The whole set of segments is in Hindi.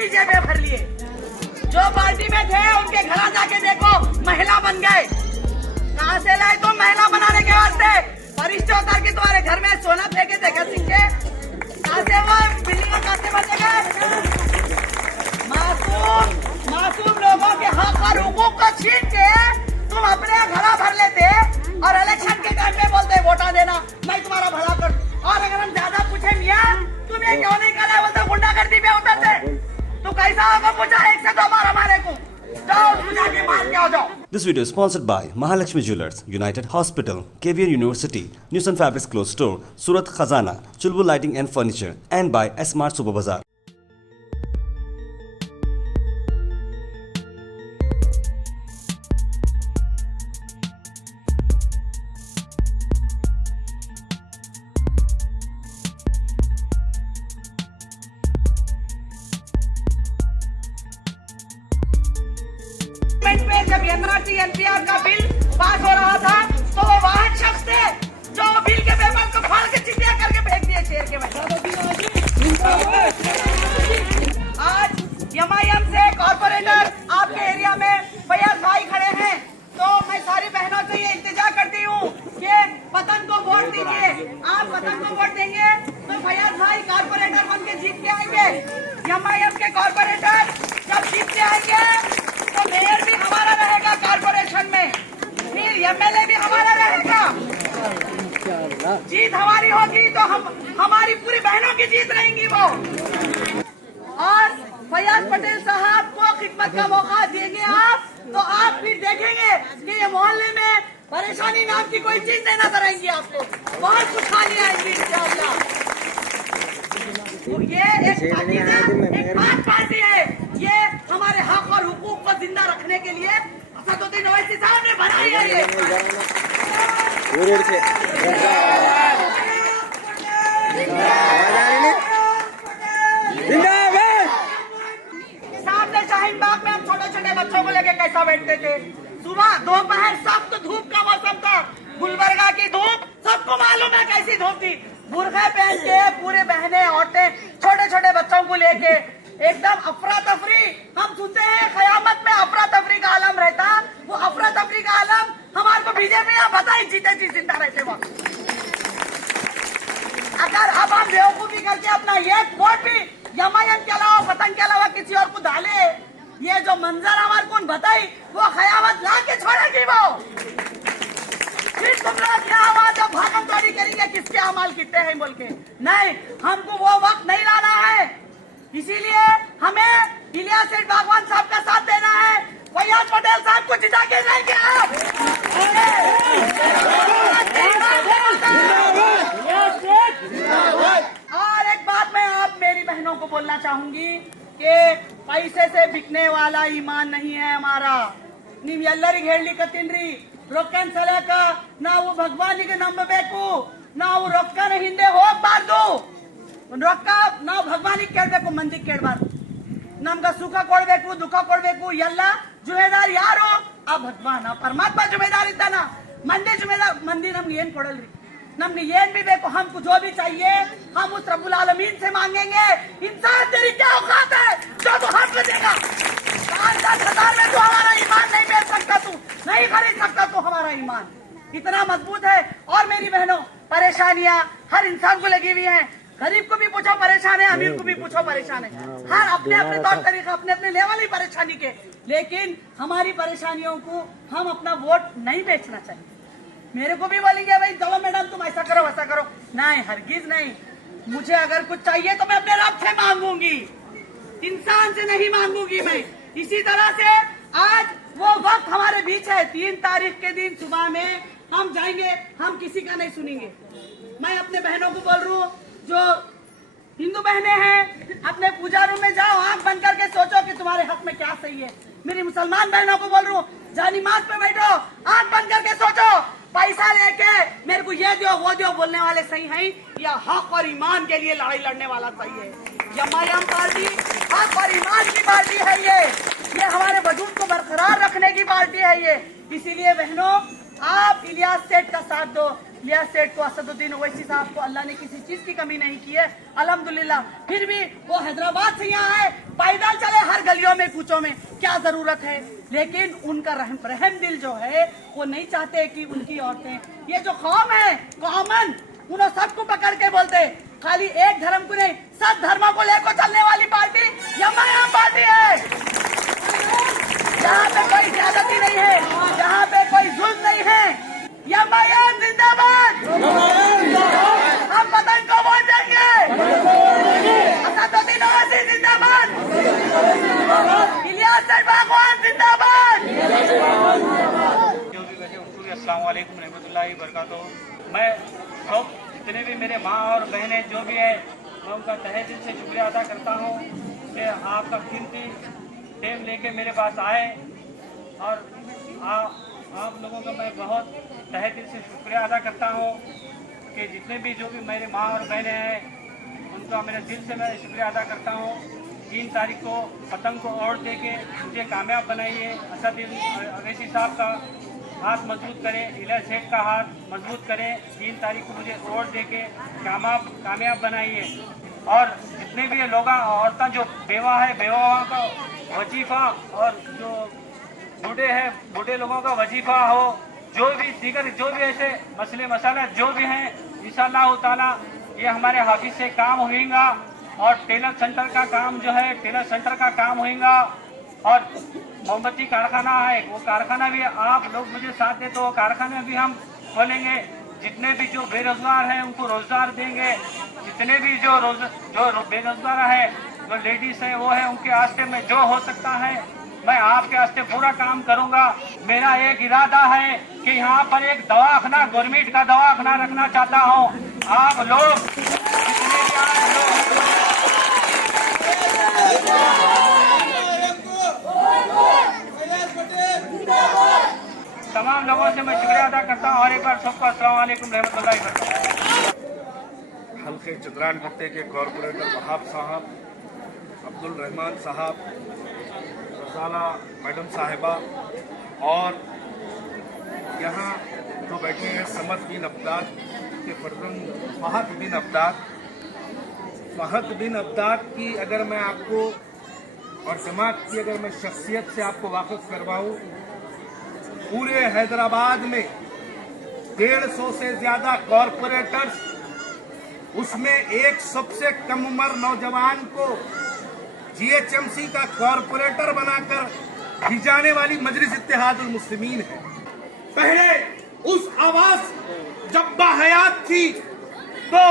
अपनी जेबें भर लिए। जो पार्टी में थे उनके घर जाके देखो, महिला बन गए। कहाँ से लाए तुम महिला बनाने के वास्ते? फरिश्ते उतार के तुम्हारे घर में सोना फेंके थे घर सिंह? कहाँ से वो बिल्डिंग कहाँ से बचेगा? मासूम लोगों के हक और हुकूक को छीन के तुम अपने घड़ा भर लेते और इलेक्शन के टाइम में बोलते वोटा देना, मैं तुम्हारा भला कर। और अगर हम ज्यादा पूछे मियाँ तुम ये क्यों नहीं करा, बोलते गुंडागर्दी में उतरते। तो कैसा होगा पूछा, एक से दो बार हमारे को जाओ पूजा के मार के आ जाओ। This video is sponsored by Mahalakshmi Jewelers, United Hospital, KVR University, News and Fabrics Clothes Store, Surat Khazana, Chulbul Lighting and Furniture, and by S-Mart Super Bazaar. में जब एनआरसी एनपीआर का बिल पास हो रहा था तो वो वाहन शख्स थे जो बिल के पेपर को फाड़ के चिटिया करके फेंक दिए शेर के में। आज एमआईएम से कॉर्पोरेटर आपके एरिया में फैयाज भाई खड़े हैं, तो मैं सारी बहनों से ये इंतजार करती हूँ कि पतन को वोट दीजिए। आप पतन को वोट देंगे तो फैयाज भाई कॉर्पोरेटर बन के जीत के आएंगे। एमआईएम के कॉर्पोरेटर जब जीत के आएंगे तो मेयर भी हमारा रहेगा कॉर्पोरेशन में, फिर एमएलए भी हमारा रहेगा। जीत हमारी होगी तो हमारी पूरी बहनों की जीत रहेंगी वो। और फैयाज पटेल साहब को खिदमत का मौका देंगे आप, तो आप फिर देखेंगे कि ये मोहल्ले में परेशानी नाम की कोई चीज नहीं नजर आएंगी आपको, बहुत खुशहाली आएंगी इंशाअल्लाह। ये एक पार्टी है, ये हमारे हक और हुकूक को जिंदा रखने के लिए असदुद्दीन ओवैसी साहब ने बनाई है। ये सामने शाहीन बाग में हम छोटे छोटे बच्चों को लेके कैसा बैठते थे, सुबह दोपहर सख्त धूप का मौसम था, गुलबर्गा की धूप सबको मालूम है कैसी धूप थी। बुरखे पहन के पूरे बहनें औरतें छोटे छोटे बच्चों को लेके एकदम अफरा तफरी। हम सुनते हैं कयामत में अफरा तफरी का आलम रहता, वो अफरा तफरी का आलम हमारे को बीजेपी यहाँ बताई जीते जी जिंदा रहते वक्त। अगर अब हम बेवकूफी करके अपना एक वोट भी एमआईएम के अलावा पतंग के अलावा किसी और को डाले, ये जो मंजर हमारे को बताई वो कयामत ला के छोड़ेगी वो। फिर तुम लोग क्या आवाज भागम दौड़ी करेंगे किसके अमाल कितने हैं बोल के। नहीं, हमको वो वक्त नहीं लाना है, इसीलिए हमें इलियास सेठ बागवान साहब का साथ देना है। फैयाज पटेल साहब को जिता के लाएंगे आप। और एक बात मैं आप मेरी बहनों को बोलना चाहूंगी कि पैसे से बिकने वाला ईमान नहीं है हमारा। ನೀವು ಎಲ್ಲರಿಗೆ ಹೇಳಲಿಕ್ಕೆ ತಿನ್ರಿ ರೊಕ್ಕನ್ ಸಲಕ ನಾವು ಭಗವಾನಿಗೆ ನಂಬಬೇಕು, ನಾವು ರೊಕ್ಕನ ಹಿಂದೆ ಹೋಗಬಾರ್ದು। ರೊಕ್ಕ ನಾವು ಭಗವಾನಿಗೆ ಕೇಳಬೇಕು, ಮಂದಿಗೆ ಕೇಳಬಾರ್ದು। ನಮ್ಗೆ ಸುಖ ಕೊಡಬೇಕು ದುಃಖ ಕೊಡಬೇಕು ಎಲ್ಲ ಜುಮೇದಾರ್ ಯಾರು? ಆ ಭಗವಾನ್ ಆ ಪರಮಾತ್ಮ ಜುಮೇದಾರ್ ಇದ್ದಾನ। ಮಂದಿ ಜುಮೇದಾರ್, ಮಂದಿ ನಮ್ಗೆ ಏನ್ ಕೊಡಲ್ರಿ, नमने ये भी देखो हमको जो भी चाहिए हम उस रब्बुल आलमीन से मांगेंगे। इंसान तेरी क्या औकात है जो तू हमको देगा? 5,000 में तो हमारा ईमान नहीं बेच सकता, तू नहीं खरीद सकता तो हमारा ईमान इतना मजबूत है। और मेरी बहनों, परेशानियां हर इंसान को लगी हुई है। गरीब को भी पूछो परेशान है, अमीर को भी पूछो परेशान है। हर अपने अपने तौर तरीके अपने अपने लेवल ही परेशानी के, लेकिन हमारी परेशानियों को हम अपना वोट नहीं बेचना चाहिए। मेरे को भी बोलेंगे भाई चलो मैडम तुम ऐसा करो वैसा करो, नहीं हरगिज नहीं। मुझे अगर कुछ चाहिए तो मैं अपने रब से मांगूंगी, इंसान से नहीं मांगूंगी मैं। इसी तरह से आज वो वक्त हमारे बीच है, 3 तारीख के दिन सुबह में हम जाएंगे, हम किसी का नहीं सुनेंगे। मैं अपने बहनों को बोल रहा हूँ, जो हिंदू बहनें हैं अपने पूजा रूम में जाओ, आंख बंद करके सोचो कि तुम्हारे हक में क्या सही है। मेरी मुसलमान बहनों को बोल रहा हूँ, जानी मास पे बैठो, आंख बंद करके सोचो, पैसा लेके मेरे को ये दो वो दो बोलने वाले सही हैं या हक और ईमान के लिए लड़ाई लड़ने वाला सही है? एमआईएम पार्टी हक और ईमान की पार्टी है, ये हमारे वजूद को बरकरार रखने की पार्टी है ये। इसीलिए बहनों आप इलियास सेठ का साथ दो, लिया सेठ को, असदुद्दीन ओवैसी साहब को अल्लाह ने किसी चीज की कमी नहीं की है, अल्हम्दुलिल्लाह। फिर भी वो हैदराबाद से यहाँ है, पैदल चले हर गलियों में कूचों में, क्या जरूरत है। लेकिन उनका रहम दिल जो है वो नहीं चाहते कि उनकी औरतें, ये जो कौम है कॉमन, उन्होंने सबको पकड़ के बोलते, खाली एक धर्म को नहीं सब धर्मों को लेकर चलने वाली पार्टी एमआईएम पार्टी है। यहाँ पे कोई ज्यादती नहीं है, यहाँ पे कोई जुल्म नहीं है। एमआईएम जिंदाबाद। हम पतंग को वोट देंगे। असदुद्दीन ओवैसी जिंदाबाद। इलियास सैयद बागवान जिंदाबाद। जो भी बैठे उनको भी अस्सलाम वालेकुम रहमतुल्लाहि बरकातुहू। मैं सब जितने भी मेरे माँ और बहनें जो भी है, मैं उनका तहे दिल से शुक्रिया अदा करता हूँ कि आपका कीमती टाइम लेके मेरे पास आए, और आप लोगों का मैं बहुत तहे दिल से शुक्रिया अदा करता हूँ कि जितने भी जो भी मेरे माँ और बहनें हैं उनका मेरे दिल से मैं शुक्रिया अदा करता हूँ। 3 तारीख को पतंग को और दे के मुझे कामयाब बनाइए। असदुद्दीन ओवैसी साहब का हाथ मजबूत करें, इलियास सेठ का हाथ मजबूत करें। 3 तारीख को मुझे वोट दे के कामयाब बनाइए। और जितने भी लोग औरतें जो बेवा है, बेवाओं का वजीफा, और जो बूढ़े हैं, बूढ़े लोगों का वजीफा हो, जो भी दीगर जो भी ऐसे मसले मसाला जो भी हैं, इंशाअल्लाह ताला ये हमारे हाफिज से काम होगा। और टेलर सेंटर का काम जो है, टेलर सेंटर का काम होगा। और मोमबत्ती कारखाना है, वो कारखाना भी आप लोग मुझे साथ दे तो वो कारखाना भी हम खोलेंगे। जितने भी जो बेरोजगार हैं उनको रोजगार देंगे। जितने भी जो बेरोजगार है, जो लेडीज है, वो है, उनके वास्ते में जो हो सकता है मैं आपके वास्ते पूरा काम करूंगा। मेरा एक इरादा है कि यहाँ पर एक दवाखाना, गवर्नमेंट का दवाखाना रखना चाहता हूँ। आप लोग जितने भी आए लोग तमाम लोगों से मैं शुक्रिया अदा करता हूँ। और एक बार सबको अस्सलाम वालेकुम रहमतुल्लाहि वबरकातुहू। हल्के चित्रान पत्ते के कॉरपोरेटर वहाब साहब, अब्दुल रहमान साहब, रज़ाना मैडम साहिबा, और यहाँ जो बैठे हैं समद बिन अब्दाद के फर्जंद फहद बिन अब्दाद। फहद बिन अब्दाद की अगर मैं आपको और जमात की अगर मैं शख्सियत से आपको वाकिफ करवाऊँ, पूरे हैदराबाद में 150 से ज्यादा कॉरपोरेटर्स, उसमें एक सबसे कम उम्र नौजवान को जीएचएमसी का कॉरपोरेटर बनाकर भिजाने वाली मजलिस इत्तेहादुल मुस्लिमीन है। पहले उस आवाज जब बाहयात थी तो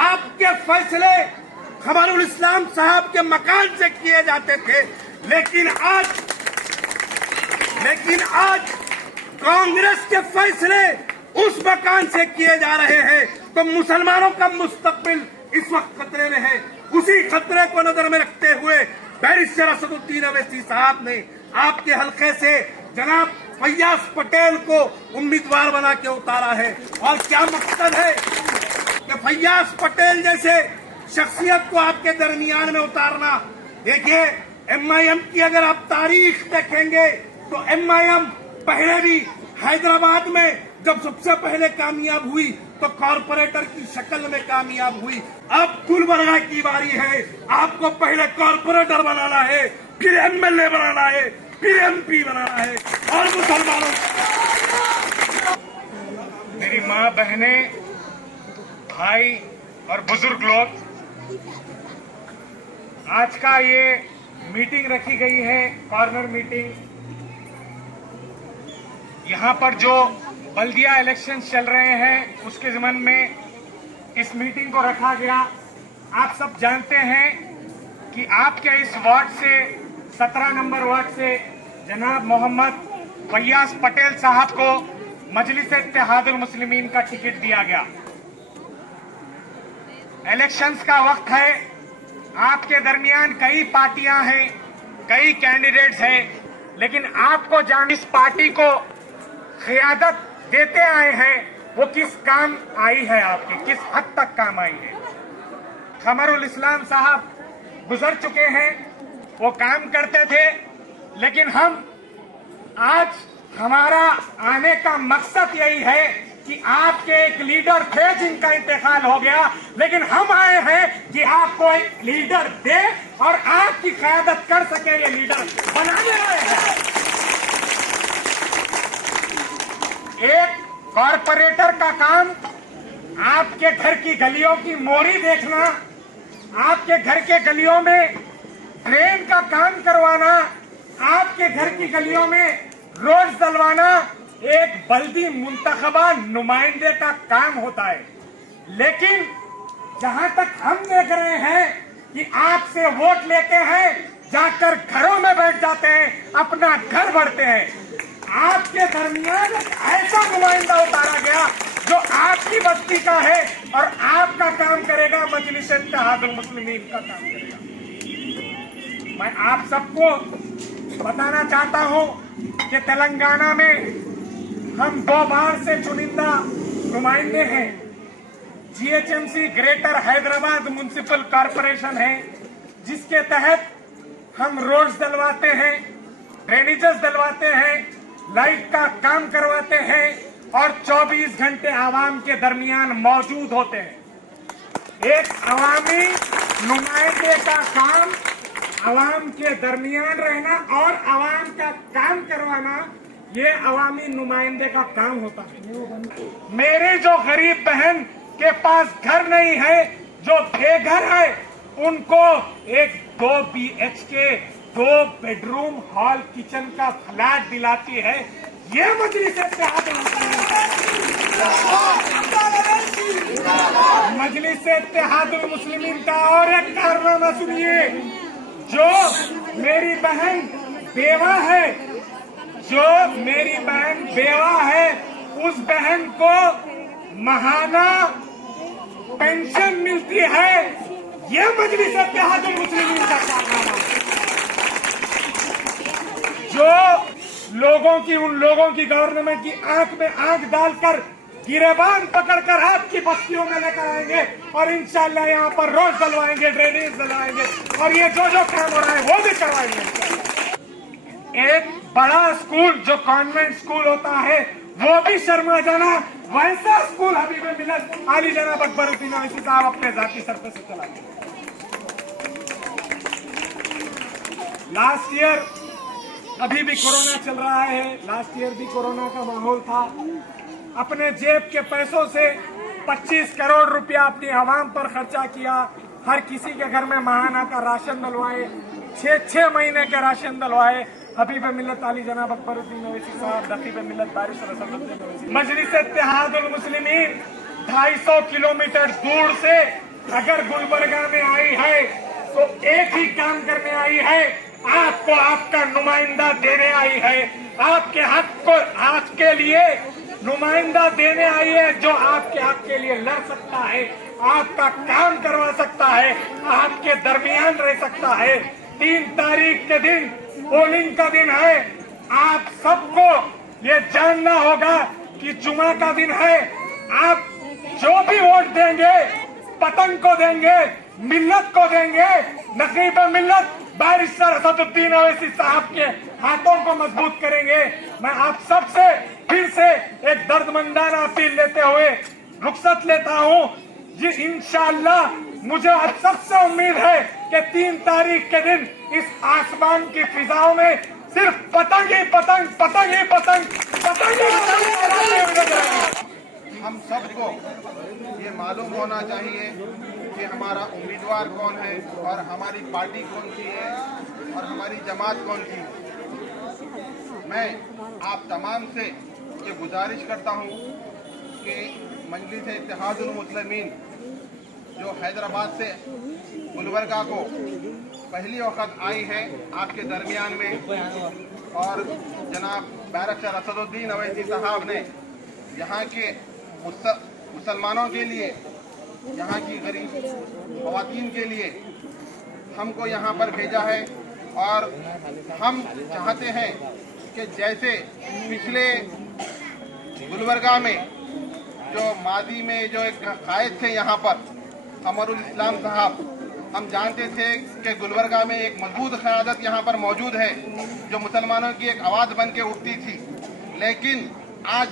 आपके फैसले खबरुल इस्लाम साहब के मकान से किए जाते थे, लेकिन आज कांग्रेस के फैसले उस मकान से किए जा रहे हैं। तो मुसलमानों का मुस्तकबिल इस वक्त खतरे में है। उसी खतरे को नजर में रखते हुए बैरिस्टर असदुद्दीन ओवैसी साहब ने आपके हल्के से जनाब फैयाज पटेल को उम्मीदवार बना के उतारा है। और क्या मकसद है कि फैयाज पटेल जैसे शख्सियत को आपके दरमियान में उतारना। देखिए, एमआईएम की अगर आप तारीख देखेंगे तो एमआईएम पहले भी हैदराबाद में जब सबसे पहले कामयाब हुई तो कॉरपोरेटर की शक्ल में कामयाब हुई। अब गुलबर्गा की बारी है। आपको पहले कॉरपोरेटर बनाना है, फिर एमएलए बनाना है, फिर एमपी बनाना है। और मुसलमानों, मेरी माँ, बहनें, भाई और बुजुर्ग लोग, आज का ये मीटिंग रखी गई है, कॉर्नर मीटिंग। यहाँ पर जो बल्दिया इलेक्शन चल रहे हैं उसके ज़मन में इस मीटिंग को रखा गया। आप सब जानते हैं कि आपके इस वार्ड से 17 नंबर वार्ड से जनाब मोहम्मद फैयाज पटेल साहब को मजलिस इत्तेहादुल मुस्लिमीन का टिकट दिया गया। इलेक्शंस का वक्त है, आपके दरमियान कई पार्टियां हैं, कई कैंडिडेट्स हैं, लेकिन आपको जान इस पार्टी को क़ियादत देते आए हैं वो किस काम आई है, आपके किस हद तक काम आई है। खमरुल इस्लाम साहब गुजर चुके हैं, वो काम करते थे, लेकिन हम आज हमारा आने का मकसद यही है कि आपके एक लीडर थे जिनका इंतकाल हो गया, लेकिन हम आए हैं कि आपको एक लीडर दे और आपकी क़यादत कर सके, ये लीडर बनाने आए हैं। एक कॉरपोरेटर का काम आपके घर की गलियों की मोरी देखना, आपके घर के गलियों में ड्रेन का काम करवाना, आपके घर की गलियों में रोड डलवाना एक बल्दी मुंतखबा नुमाइंदे का काम होता है। लेकिन जहां तक हम देख रहे हैं कि आपसे वोट लेते हैं, जाकर घरों में बैठ जाते हैं, अपना घर भरते हैं। आपके दरमियान ऐसा नुमाइंदा उतारा गया जो आपकी बस्ती का है और आपका काम करेगा, मजलिस इत्तेहादुल मुस्लिमीन का काम करेगा। मैं आप सबको बताना चाहता हूं कि तेलंगाना में हम 2 बार से चुनिंदा नुमाइंदे हैं। GHMC greater Hyderabad municipal corporation है, जिसके तहत हम रोड्स डलवाते हैं, ड्रेनेजेस डलवाते हैं, लाइट का काम करवाते हैं और 24 घंटे आवाम के दरमियान मौजूद होते हैं। एक अवामी नुमाइंदे का काम आवाम के दरमियान रहना और आवाम का काम करवाना, ये अवामी नुमाइंदे का काम होता है। मेरे जो गरीब बहन के पास घर नहीं है, जो बेघर है, उनको एक 2 BHK 2 बेडरूम हॉल किचन का फ्लैट दिलाती है। ये मजलिस इत्तेहादुल मुस्लिमीन मजलिस इत्तेहादुल मुस्लिमीन का और एक कारनामा सुनिए। जो मेरी बहन बेवा है, जो मेरी बहन बेवा है, उस बहन को महाना पेंशन मिलती है। ये मजलिस इत्तेहादुल मुस्लिमीन का कारनामा। जो उन लोगों की गवर्नमेंट की आंख में आंख डालकर गिरेबान पकड़कर आपकी बस्तियों में लेकर आएंगे और इंशाल्लाह यहाँ पर रोड डलवाएंगे, ड्रेनेज डलवाएंगे और ये जो जो काम हो रहा है वो भी करवाएंगे। एक बड़ा स्कूल जो कॉन्वेंट स्कूल होता है वो भी शर्मा जाना, वैसा स्कूल हबीब मिल्लत आली जनाब अकबरुद्दीन ओवैसी साहब अपने जाती सरपे से चलाते। लास्ट ईयर अभी भी कोरोना चल रहा है, लास्ट ईयर भी कोरोना का माहौल था। अपने जेब के पैसों से 25 करोड़ रुपया अपनी आवाम पर खर्चा किया। हर किसी के घर में महाना का राशन डलवाए, 6 महीने के राशन डलवाए। हबीब मिल्लत आली जनाब अकबरुद्दीन ओवैसी साहब, नकीब मिल्लत बारिश रसूलुद्दीन ओवैसी। मजलिस इत्तेहादुल मुस्लिमीन 250 किलोमीटर दूर से अगर गुलबर्गा में आई है तो एक ही काम करने आई है, आपको आपका नुमाइंदा देने आई है, आपके हक को हक के लिए नुमाइंदा देने आई है, जो आपके हक के लिए लड़ सकता है, आपका काम करवा सकता है, आपके दरमियान रह सकता है। 3 तारीख के दिन पोलिंग का दिन है। आप सबको ये जानना होगा कि जुमा का दिन है। आप जो भी वोट देंगे, पतंग को देंगे, मिल्लत को देंगे, नकीब मिल्लत बारिस्टर असदुद्दीन ओवैसी साहब के हाथों को मजबूत करेंगे। मैं आप सबसे फिर से एक दर्दमंदाना अपील लेते हुए रुखसत लेता हूं। जी इंशाअल्लाह मुझे अब सबसे उम्मीद है कि 3 तारीख के दिन इस आसमान की फिजाओं में सिर्फ पतंग ही पतंग, पतंग ही पतंग, पतंग ही पतंग। हम सबको ये मालूम होना चाहिए कि हमारा उम्मीदवार कौन है और हमारी पार्टी कौन सी है और हमारी जमात कौन सी है। मैं आप तमाम से ये गुजारिश करता हूँ कि मजलिस इत्तेहादुल मुस्लिमीन जो हैदराबाद से गुलबर्गा को पहली वक्त आई है आपके दरमियान में, और जनाब बारिस्टर असदुद्दीन ओवैसी साहब ने यहाँ के मुसलमानों के लिए, यहाँ की गरीब ख़वातीन के लिए हमको यहाँ पर भेजा है। और हम चाहते हैं कि जैसे पिछले गुलबर्गा में जो माजी में जो एक कायद थे यहाँ पर कमरुल इस्लाम साहब, हम जानते थे कि गुलबर्गा में एक मजबूत क़यादत यहाँ पर मौजूद है जो मुसलमानों की एक आवाज़ बन के उठती थी। लेकिन आज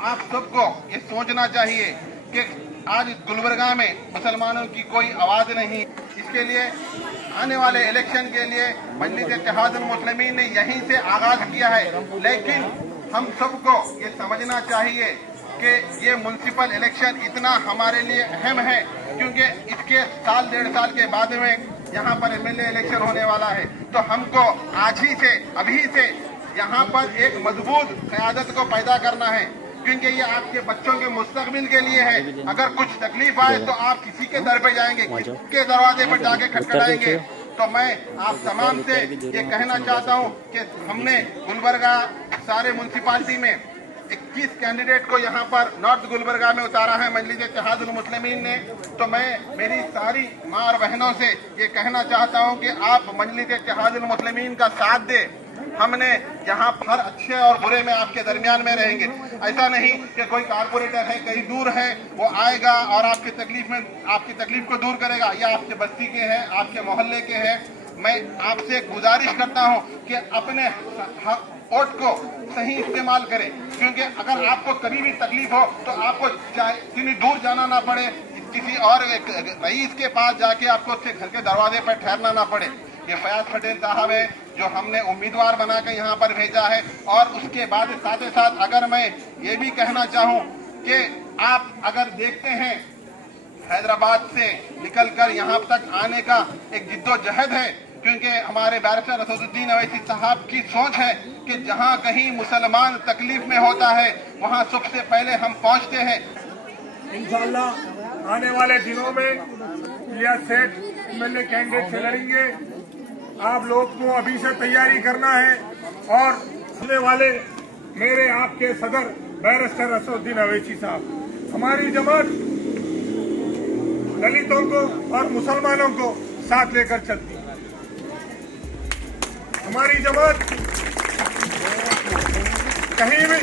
आप सबको ये सोचना चाहिए कि आज गुलबर्गा में मुसलमानों की कोई आवाज़ नहीं। इसके लिए आने वाले इलेक्शन के लिए मजलिस इत्तेहादुल मुस्लिमीन ने यहीं से आगाज किया है, लेकिन हम सबको ये समझना चाहिए कि ये म्युनिसिपल इलेक्शन इतना हमारे लिए अहम है, क्योंकि इसके साल 1.5 साल के बाद में यहाँ पर एमएलए इलेक्शन होने वाला है। तो हमको आज ही से, अभी से यहाँ पर एक मजबूत क़यादत को पैदा करना है, क्योंकि ये आपके बच्चों के मुस्तकबिल के लिए है। अगर कुछ तकलीफ आए तो आप किसी के दर पे जाएंगे, किसके दरवाजे पर जाके खटखटाएंगे। तो मैं आप तमाम से ये कहना चाहता हूँ कि हमने गुलबर्गा सारे म्युनिसिपालिटी में 21 कैंडिडेट को यहाँ पर नॉर्थ गुलबर्गा में उतारा है मजलिस इत्तेहादुल मुस्लिमीन ने। तो मैं मेरी सारी माँ और बहनों से ये कहना चाहता हूँ कि आप मजलिस इत्तेहादुल मुस्लिमीन का साथ दें। हमने यहाँ हर अच्छे और बुरे में आपके दरमियान में रहेंगे। ऐसा नहीं कि कोई कारपोरेटर है कहीं दूर है वो आएगा और आपकी तकलीफ को दूर करेगा। या आपके बस्ती के हैं, आपके मोहल्ले के हैं। मैं आपसे गुजारिश करता हूँ कि अपने वोट को सही इस्तेमाल करें, क्योंकि अगर आपको कभी भी तकलीफ हो तो आपको इतनी दूर जाना ना पड़े, किसी और रईस के पास जाके आपको उसके घर के दरवाजे पर ठहरना ना पड़े। ये फयाज पटेल साहब है जो हमने उम्मीदवार बनाकर यहाँ पर भेजा है। और उसके बाद साथ ही साथ अगर मैं ये भी कहना चाहूँ कि आप अगर देखते हैं हैदराबाद से निकलकर यहाँ तक आने का एक जिद्दोजहद है, क्योंकि हमारे बैरिस्टर असदुद्दीन अवैसी साहब की सोच है कि जहाँ कहीं मुसलमान तकलीफ में होता है वहाँ सबसे पहले हम पहुँचते हैं। इंशाअल्लाह आने वाले दिनों में इलियास सेठ एमएलए कैंडिडेट से लड़ेंगे। आप लोग को अभी से तैयारी करना है। और आने वाले मेरे आपके सदर बैरिस्टर असदुद्दीन अवैसी साहब, हमारी जमात दलितों को और मुसलमानों को साथ लेकर चलती है। हमारी जमात कहीं भी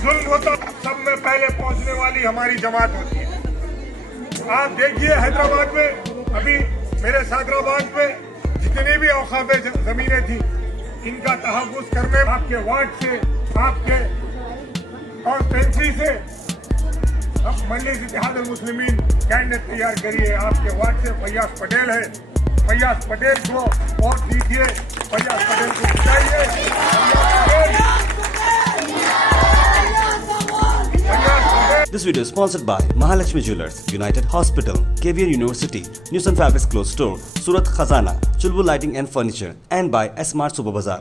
जुल्म होता सब में पहले पहुंचने वाली हमारी जमात होती है। आप देखिए हैदराबाद में, अभी मेरे सादराबाद में जितनी भी औकाफे जमीनें थी इनका तहफ़्फ़ुज़ करने आपके वार्ड से, आपके कॉन्स्टिट्यूंसी से अब मजलिस इत्तेहादुल मुस्लिमीन कैंडिडेट तैयार करिए। आपके वार्ड से फैयाज पटेल है, फैयाज पटेल को वोट दीजिए, फैयाज पटेल को जिताइए। This video is sponsored by Mahalakshmi Jewelers, United Hospital, KVN University, News and Fabrics Clothes Store, Surat Khazana, Chulbul Lighting and Furniture, and by S Mart Super Bazaar.